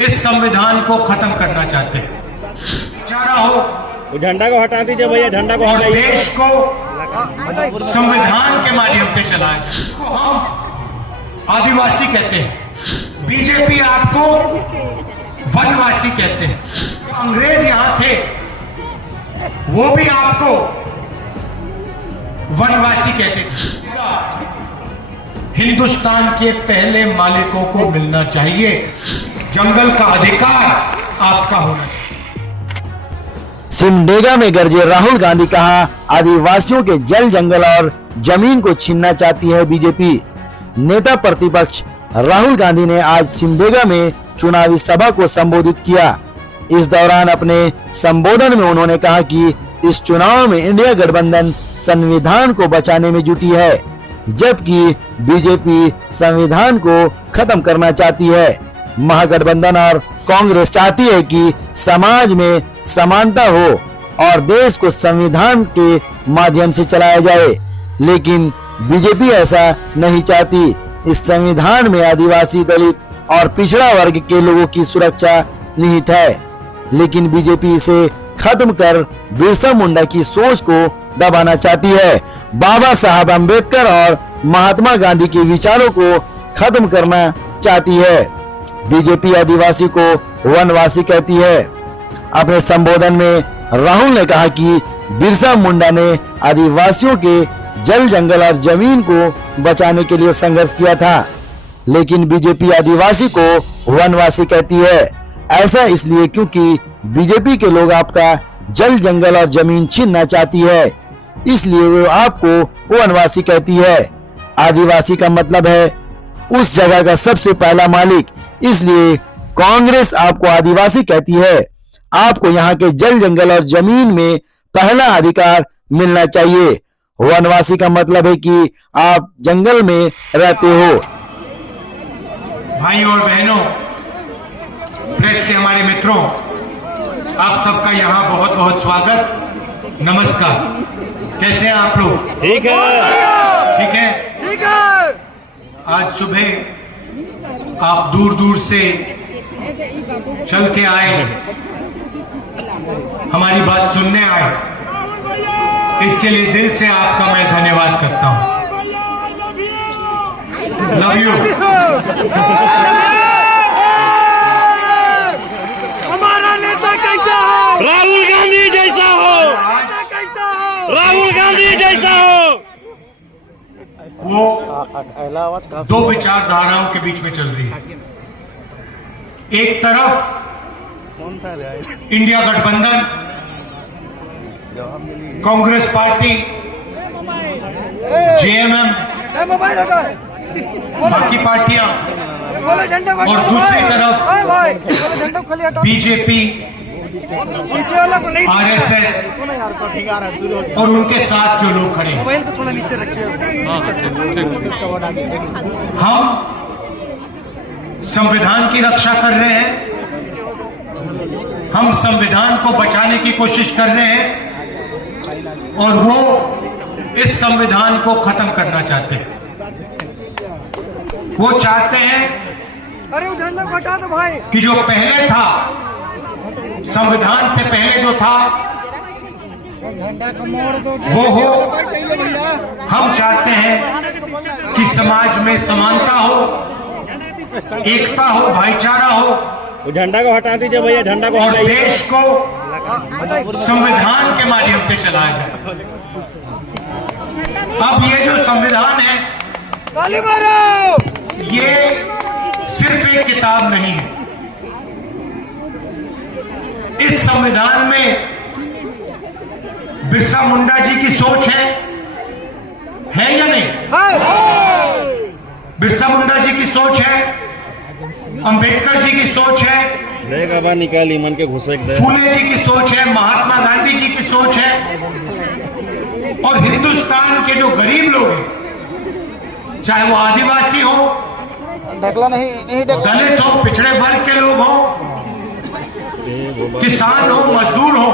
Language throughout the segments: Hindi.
इस संविधान को खत्म करना चाहते हैं। चारा हो, झंडा को हटा दीजिए भैया, झंडा को और हटाइए। देश को संविधान के माध्यम से चलाएं। हम आदिवासी कहते हैं, बीजेपी आपको वनवासी कहते हैं। अंग्रेज यहां थे, वो भी आपको वनवासी कहते थे। हिंदुस्तान के पहले मालिकों को मिलना चाहिए, जंगल का अधिकार आपका होना चाहिए। सिमडेगा में गरजे राहुल गांधी, कहा आदिवासियों के जल जंगल और जमीन को छीनना चाहती है बीजेपी। नेता प्रतिपक्ष राहुल गांधी ने आज सिमडेगा में चुनावी सभा को संबोधित किया। इस दौरान अपने संबोधन में उन्होंने कहा कि इस चुनाव में इंडिया गठबंधन संविधान को बचाने में जुटी है, जबकि बीजेपी संविधान को खत्म करना चाहती है। महागठबंधन और कांग्रेस चाहती है कि समाज में समानता हो और देश को संविधान के माध्यम से चलाया जाए, लेकिन बीजेपी ऐसा नहीं चाहती। इस संविधान में आदिवासी, दलित और पिछड़ा वर्ग के लोगों की सुरक्षा निहित है, लेकिन बीजेपी इसे खत्म कर बिरसा मुंडा की सोच को दबाना चाहती है। बाबा साहब अम्बेडकर और महात्मा गांधी के विचारों को खत्म करना चाहती है। बीजेपी आदिवासी को वनवासी कहती है। अपने संबोधन में राहुल ने कहा कि बिरसा मुंडा ने आदिवासियों के जल जंगल और जमीन को बचाने के लिए संघर्ष किया था, लेकिन बीजेपी आदिवासी को वनवासी कहती है। ऐसा इसलिए क्योंकि बीजेपी के लोग आपका जल जंगल और जमीन छीनना चाहती है, इसलिए वो आपको वनवासी कहती है। आदिवासी का मतलब है उस जगह का सबसे पहला मालिक, इसलिए कांग्रेस आपको आदिवासी कहती है। आपको यहाँ के जल जंगल और जमीन में पहला अधिकार मिलना चाहिए। वनवासी का मतलब है कि आप जंगल में रहते हो। भाइयों और बहनों, प्रेस के हमारे मित्रों, आप सबका यहाँ बहुत बहुत स्वागत, नमस्कार। कैसे हैं आप लोग? ठीक है, ठीक है, ठीक है। आज सुबह आप दूर दूर से चल के आए, हमारी बात सुनने आए, इसके लिए दिल से आपका मैं धन्यवाद करता हूं। Love you. हमारा नेता कैसा हो? राहुल गांधी जैसा हो, राहुल गांधी जैसा हो। वो दो विचारधाराओं के बीच में चल रही है। एक तरफ इंडिया गठबंधन, कांग्रेस पार्टी, जेएमएम, बाकी पार्टियां, और दूसरी तरफ बीजेपी, आरएसएस और उनके साथ जो लोग खड़े हैं। हम संविधान की रक्षा कर रहे हैं, हम संविधान को बचाने की कोशिश कर रहे हैं, और वो इस संविधान को खत्म करना चाहते हैं। वो चाहते हैं अरे वो झंडा को हटा दो भाई। कि जो पहले था, संविधान से पहले जो था वो हो। हम चाहते हैं कि समाज में समानता हो, एकता हो, भाईचारा हो, झंडा को हटा दीजिए भैया, झंडा को और हटाइए। देश को संविधान के माध्यम से चलाया जाए। अब ये जो संविधान है, ताली मारो। ये सिर्फ एक किताब नहीं है। इस संविधान में बिरसा मुंडा जी की सोच है या नहीं? बिरसा मुंडा जी की सोच है, अंबेडकर जी की सोच है, देगा निकाली मन के घुसे फूले जी की सोच है, महात्मा गांधी जी की सोच है, और हिंदुस्तान के जो गरीब लोग हैं, चाहे वो आदिवासी हो, दलित हो, पिछड़े वर्ग के लोग हो, किसान हो, मजदूर हो,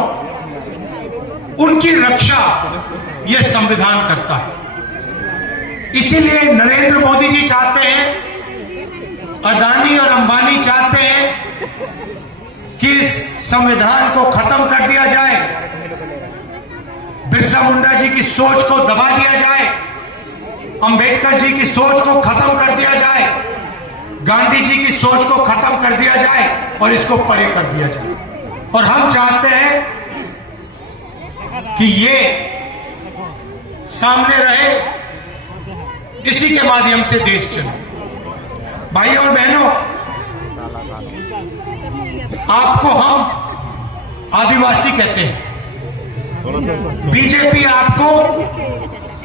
उनकी रक्षा ये संविधान करता है। इसीलिए नरेंद्र मोदी जी चाहते हैं, अदानी और अंबानी चाहते हैं कि इस संविधान को खत्म कर दिया जाए, बिरसा मुंडा जी की सोच को दबा दिया जाए, अंबेडकर जी की सोच को खत्म कर दिया जाए, गांधी जी की सोच को खत्म कर दिया जाए और इसको परे कर दिया जाए। और हम चाहते हैं कि ये सामने रहे, इसी के माध्यम से देश चले। भाइयों और बहनों, आपको हम आदिवासी कहते हैं, बीजेपी आपको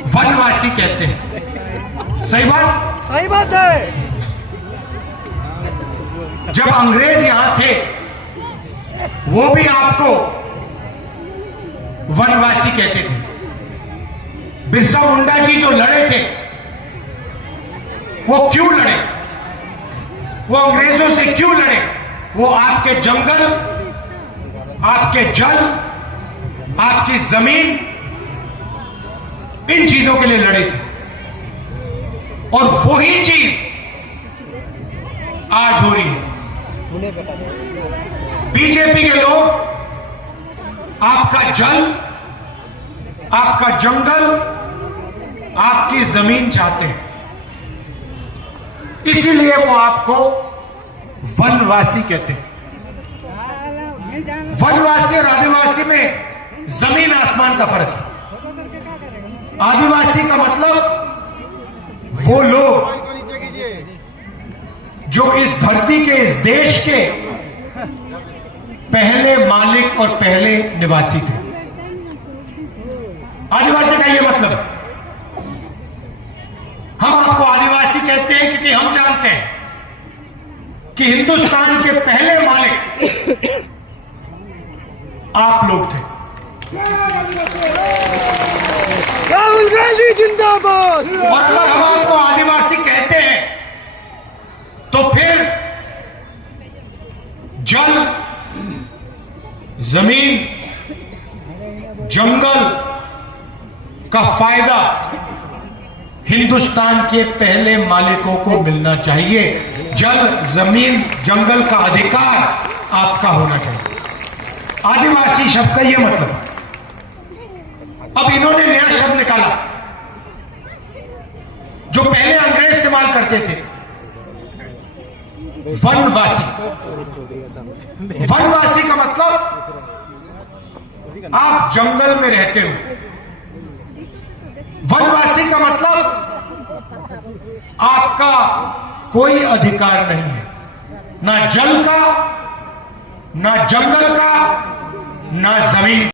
वनवासी कहते हैं। सही बात? सही बात है। जब अंग्रेज यहां थे, वो भी आपको वनवासी कहते थे। बिरसा मुंडा जी जो लड़े थे, वो क्यों लड़े? वो अंग्रेजों से क्यों लड़े? वो आपके जंगल, आपके जल, आपकी जमीन, इन चीजों के लिए लड़े थे। और वही चीज आज हो रही है। बीजेपी के लोग आपका जल, आपका जंगल, आपकी जमीन चाहते हैं, इसीलिए वो आपको वनवासी कहते हैं। वनवासी और आदिवासी में जमीन आसमान का फर्क है। आदिवासी का मतलब वो लोग जो इस धरती के, इस देश के पहले मालिक और पहले निवासी थे। आदिवासी का ये मतलब है। हम आपको आदिवासी कहते हैं क्योंकि हम जानते हैं कि हिंदुस्तान के पहले मालिक आप लोग थे। राहुल गांधी जिंदाबाद। और अगर हम आपको आदिवासी कहते हैं तो फिर जल, जमीन, जंगल का फायदा हिंदुस्तान के पहले मालिकों को मिलना चाहिए। जल, जमीन, जंगल का अधिकार आपका होना चाहिए। आदिवासी शब्द का यह मतलब। अब इन्होंने नया शब्द निकाला जो पहले अंग्रेज इस्तेमाल करते थे, वनवासी। वनवासी का मतलब आप जंगल में रहते हो। वनवासी का मतलब आपका कोई अधिकार नहीं है, ना जल का, ना जंगल का, ना जमीन।